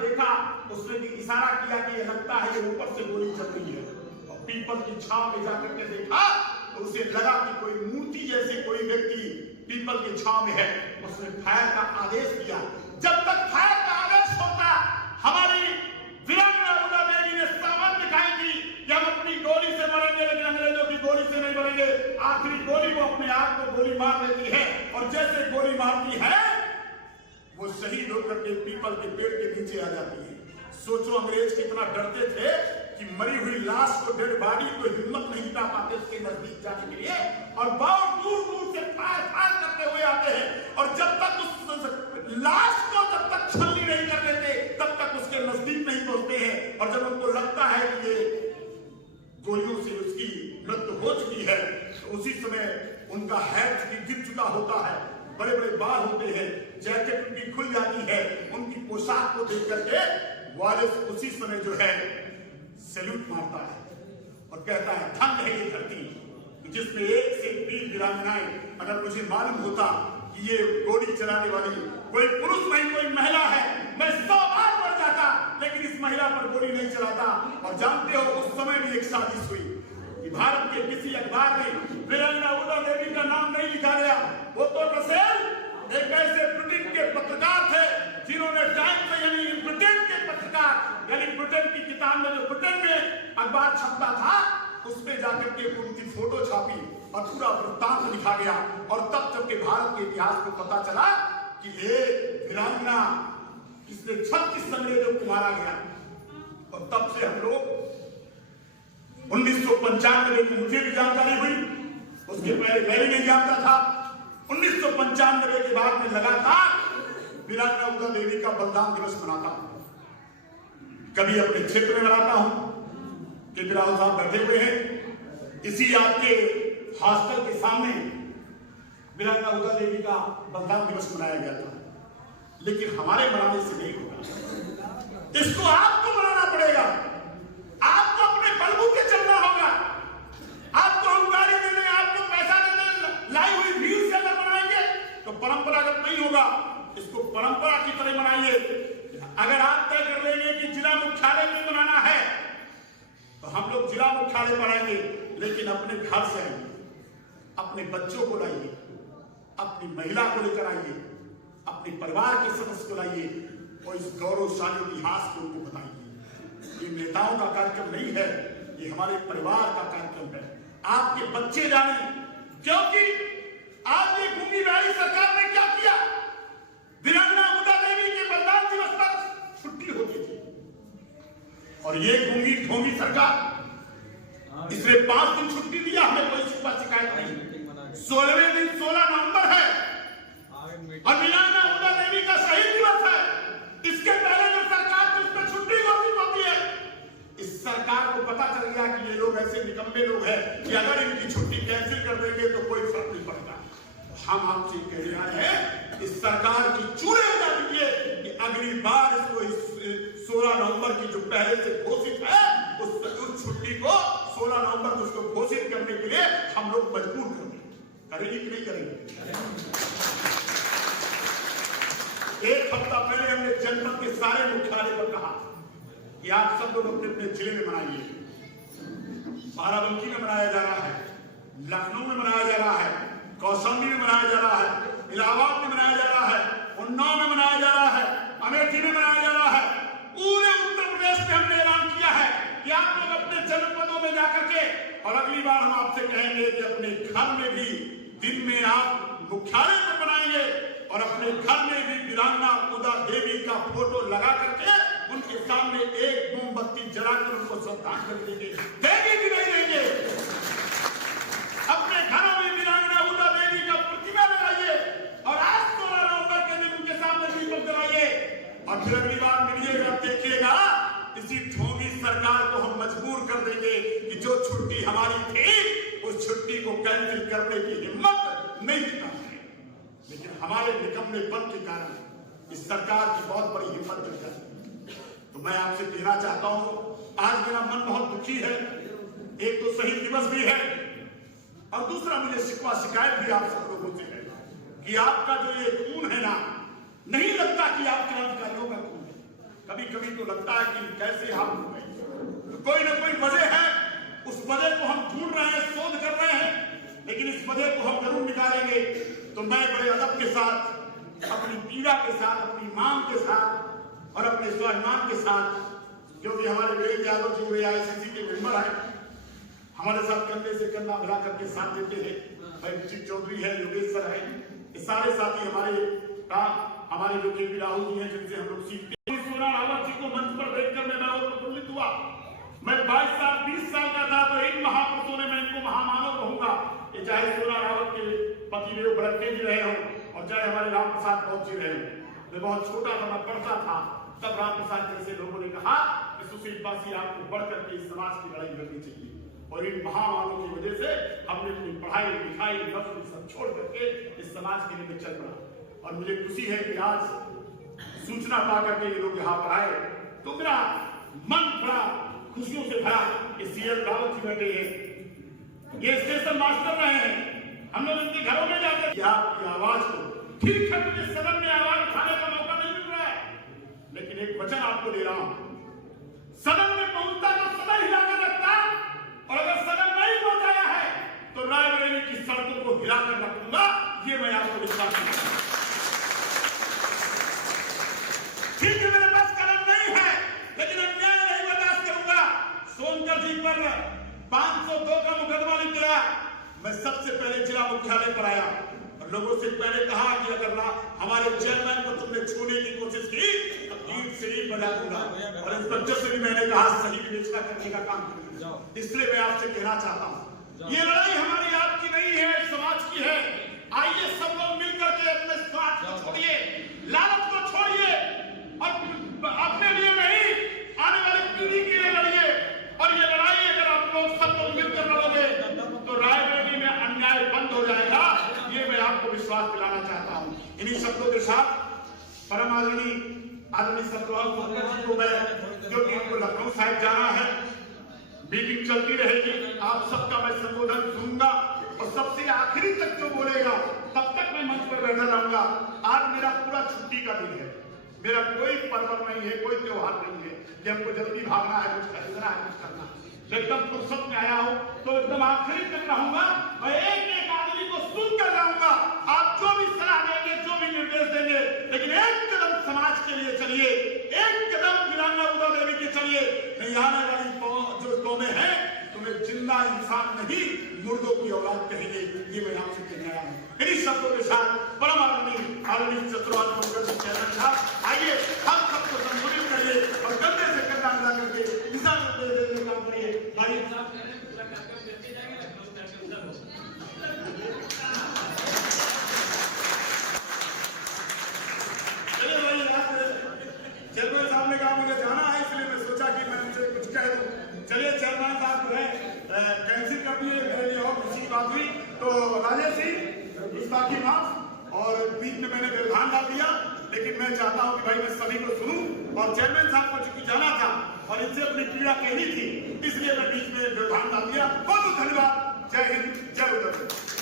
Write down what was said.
देखा, उसने भी इशारा किया कि ये लगता है ये ऊपर से गोली चल रही है। और पीपल की छांव में जाकर के देखा तो उसे लगा कि कोई मूर्ति जैसे कोई व्यक्ति पीपल की छांव में है। उसने फायर का आदेश दिया। जब तक फायर का आदेश होता, हमारी वीरांगना उदा देवी ने सामर्थ दिखाई थी कि हम अपनी गोली से मरेंगे, लेकिन अंग्रेजों की गोली से नहीं मरेंगे। आखिरी गोली वो अपने आप को गोली मार लेती है, और जैसे गोली मारती है वो शहीद होकर के पीपल के पेड़ के नीचे आ जाती है। सोचो अंग्रेज कितना डरते थे कि मरी हुई लाश को, डेड बॉडी को हिम्मत नहीं पा पाते उसके नजदीक जाने के लिए, और बहुत दूर दूर से फायर फायर करते हुए आते हैं। और जब तक उस लाश को जब तक छलनी नहीं कर लेते तब तक उसके नजदीक नहीं पहुंचते हैं। और जब उनको लगता है कि ये गोलियों से उसकी मृत्यु हो चुकी है, तो उसी समय उनका हेड भी गिर चुका होता है, बड़े बड़े बाल होते हैं, जैकेट उनकी खुल जाती है। उनकी पोशाक को देख करके वालिस उसी समय जो है सैल्यूट मारता है और कहता है, धन्य है ये धरती जिसमें एक से वीर वीरांगनाएं। अगर मुझे मालूम होता कि ये गोली चलाने वाली कोई पुरुष नहीं कोई महिला है, मैं 100 बार मर जाता, लेकिन इस महिला पर गोली नहीं चलाता। और जानते हो उस समय भी एक साजिश हुई कि भारत के किसी अखबार में वीरांगना उदा देवी का नाम नहीं लिखा गया। वो तो रसेल एक ऐसे ब्रिटेन के पत्रकार थे जिन्होंने टाइम्स यानी ब्रिटेन के पत्रकार यानी ब्रिटेन की किताब में जो ब्रिटेन में अखबार छपता था उसमें जाकर के उनकी फोटो छापी और पूरा वृत्तांत लिखा गया। और तब जब के भारत के इतिहास को पता चला कि एक वीरांगना इसने 36 अंग्रेजों को मारा गया। और तब से हम लोग 1995 में मुझे भी जानकारी हुई, उसके पहले मैं भी नहीं जानता था। 1995 के बाद में लगातार वीरांगना उदा देवी का बलिदान दिवस मनाता हूं। कभी अपने क्षेत्र में मनाता हूं कि राहुल साहब बैठे हुए हैं, इसी आपके हॉस्टल के सामने वीरांगना उदा देवी का बलिदान दिवस मनाया गया था। लेकिन हमारे मनाने से नहीं होगा, इसको आपको मनाना पड़ेगा। आपको अपने बलबूते चलना होगा। आपको हम गाड़ी देने, आपको पैसा देने, लाई हुई भीड़ से अगर मनाएंगे तो परंपरागत नहीं होगा। इसको परंपरा की तरह मनाइए। अगर आप तय कर लेंगे कि जिला मुख्यालय में मनाना है तो हम लोग जिला मुख्यालय बनाएंगे, लेकिन अपने घर से आइए, अपने बच्चों को लाइए, अपनी महिला को लेकर आइए, अपने परिवार के सदस्य को लाइए और इस गौरवशाली इतिहास को उनको बताइए। ये नेताओं का कार्यक्रम नहीं है, ये हमारे परिवार का कार्यक्रम है। आपके बच्चे जाने, क्योंकि आज ये गूंगी बहरी सरकार ने क्या किया, वीरांगना उदा देवी के बलिदान दिवस पर छुट्टी होती थी और ये गूंगी ढोंगी सरकार इसने 5 दिन छुट्टी दिया, हमें कोई शिकायत नहीं। 16वें दिन 16 नवंबर है और वीरांगना उदा देवी का शहीद दिवस है। इसके पहले जो सरकार थी उस पर छुट्टी घोषित होती है। इस सरकार को पता चल गया कि ये लोग ऐसे निकम्मे लोग हैं कि अगर इनकी छुट्टी कैंसिल कर देंगे तो कोई फर्क नहीं पड़ता। हम आपसे कह रहे हैं इस सरकार की चूड़े हो जाती है कि अगली बार इसको 16 नवंबर की जो पहले से घोषित है उस छुट्टी को 16 नवंबर को उसको घोषित करने के लिए हम लोग मजबूर करेंगे कि नहीं करेंगे? एक हफ्ता पहले हमने जनपद के सारे मुख्यालय पर कहा कि आप सब लोग अपने अपने जिले में मनाइए। बाराबंकी में मनाया जा रहा है, लखनऊ में मनाया जा रहा है, कौशाम्बी में मनाया जा रहा है, इलाहाबाद में मनाया जा रहा है, उन्नाव में मनाया जा रहा है, अमेठी में मनाया जा रहा है। पूरे उत्तर प्रदेश में हमने ऐलान किया है कि आप लोग अपने जनपदों में जाकर के, और अगली बार हम आपसे कहेंगे कि अपने घर में भी दिन में आप मुख्यालय पर बनाएंगे और अपने घर में भी वीरांगना उदा देवी का फोटो लगा करके उनके सामने एक मोमबत्ती जलाकर उनको श्रद्धांजलि देंगे। देंगे कि नहीं देंगे? अपने घरों में वीरांगना उदा देवी का प्रतिमा लगाइए और आज 16 नवंबर के दिन उनके सामने दीपक जलाइए। और फिर अगली बार मिलिएगा, देखिएगा इसी ढोंगी सरकार को हम मजबूर कर देंगे कि जो छुट्टी हमारी थी उस छुट्टी को कैंसिल करने की हिम्मत नहीं दिखाते। लेकिन हमारे निकम्मेपन के कारण इस सरकार की बहुत बड़ी हिम्मत जुट जाती। तो मैं आपसे कहना चाहता हूं, आज मेरा मन बहुत दुखी है। एक तो शहीद दिवस भी है और दूसरा मुझे शिकवा शिकायत भी आप सब लोगों से है कि आपका जो ये खून है ना, नहीं लगता कि आप क्रांतिकारियों का खून है। कभी कभी कभी तो लगता है कि कैसे हम कोई ना कोई वजह है, उस वजह को हम ढूंढ रहे हैं, शोध कर रहे हैं, लेकिन इस वजह को हम जरूर निकालेंगे। तो मैं बड़े अदब के साथ, अपनी पीड़ा के साथ, अपनी मांग के साथ और अपने स्वाभिमान के साथ, क्योंकि हमारे वीरेंद्र यादव जी वे आईसीसी के मेंबर हैं, हमारे साथ कंधे से कंधा मिला करके साथ देते हैं। भाई विचित चौधरी है, योगेश सर है, ये सारे साथी हमारे जो के पी राहुल जी हैं, जिनसे हम लोग सीखते हैं। सोना रावत जी को मंच पर देखकर मैं बहुत प्रफुल्लित हुआ। मैं 22 साल 20 साल का था तो इन महापुरुषों ने मैं इनको महामानव कहूंगा। ये चाहे सोना रावत के पतिदेव भड़के जी रहे हों और चाहे हमारे राम प्रसाद पहुंचे रहे हों। मैं बहुत छोटा था, मैं पढ़ता था, तब राम प्रसाद जैसे लोगों ने कहा कि सुशील बासी आपको बढ़ करके इस समाज की लड़ाई लड़नी चाहिए। और इन महामानवों की वजह से हमने अपनी पढ़ाई लिखाई नौकरी सब छोड़ करके इस समाज के लिए चल पड़ा। और मुझे खुशी है कि आज सूचना पा करके ये लोग यहाँ पर आए तो मेरा मन बड़ा खुशियों से भरा। सीएम रावत जी बैठे हैं, ये स्टेशन मास्टर रहे हैं, हम लोग इनके घरों में जाकर आपकी आवाज को, ठीक है मुझे सदन में आवाज उठाने का मौका नहीं मिल रहा है, लेकिन एक वचन आपको दे रहा हूं, सदन में पहुंचता तो सदन हिलाकर रखता, और अगर सदन नहीं पहुंचाया है तो रायबरेली की सड़कों को हिलाकर रखूंगा, ये मैं आपको विश्वास करता हूं। ठीक है मेरे पास कलम नहीं है, लेकिन अन्याय नहीं बर्दाश्त करूंगा। सोनकर जी पर 502 का मुकदमा लिख गया। मैं सबसे पहले जिला मुख्यालय पर आया और लोगों से पहले कहा कि अगर हमारे चेयरमैन को तुमने छूने की कोशिश की तो ईंट से ईंट बजा दूंगा। और इंस्पेक्टर से भी मैंने कहा सही विवेचना करने का काम करूंगा। इसलिए मैं आपसे कहना चाहता हूं, ये लड़ाई हमारी आपकी नहीं है, समाज की है। आइए सब लोग मिलकर के अपने स्वार्थ को छोड़िए, लालच को छोड़िए और अपने लिए नहीं, आने वाली पीढ़ी के लिए लड़िए। और ये लड़ाई अगर आप लोग सब लोग मिलकर लड़ोगे तो रायबरेली में अन्याय बंद हो जाएगा, ये मैं आपको विश्वास दिलाना चाहता हूं। इन्हीं शब्दों के साथ परम आदरणीय सतपाल मुखर्जी को मैं, क्योंकि इनको लखनऊ साहिब जाना है, मीटिंग चलती रहेगी, आप सबका मैं संबोधन सुनूंगा और सबसे आखिरी तक जो बोलेगा तब तक मैं मंच पर बैठा रहूंगा। आज मेरा पूरा छुट्टी का दिन है, मेरा कोई पर्व नहीं है, कोई त्योहार नहीं है कि हमको जल्दी भागना है, कुछ खरीदना है, कुछ करना है। एकदम फुर्सत में आया हूं तो एकदम आखिरी तक रहूंगा। मैं एक एक आदमी को सुनकर जाऊंगा, आप जो भी सलाह देंगे, जो भी निर्देश देंगे, लेकिन एक कदम समाज के लिए चलिए, एक कदम वीरांगना उदा देवी के चलिए। नहीं आने वाली जो कौमें हैं तुम्हें जिंदा इंसान नहीं मुर्दों की औलाद कहेंगे, ये मैं आपसे कहने आया हूं। इन्हीं शब्दों के साथ परम आदरणीय सतपाल मुखर्जी चेयरमैन साहब, आइए हम सबको संबोधित करिए और कंधे से कंधा मिला करके दिशा निर्देश देने का काम करिए। चेयरमैन साहब ने कहा मुझे जाना है, इसलिए मैं सोचा कि मैं उनसे कुछ कह दूं। चलिए चेयरमैन साहब जो है कैंसिल कर दिए, मेरे लिए और खुशी की बात हुई। तो राजेश जी गुस्ताखी माफ, और बीच में मैंने व्यवधान डाल दिया, लेकिन मैं चाहता हूं कि भाई मैं सभी को सुनूं और चेयरमैन साहब को चूंकि जाना था और इनसे अपनी पीड़ा कहनी थी, इसलिए मैं बीच में व्यवधान डाल दिया। बहुत बहुत धन्यवाद। जय हिंद, जय उत्तर।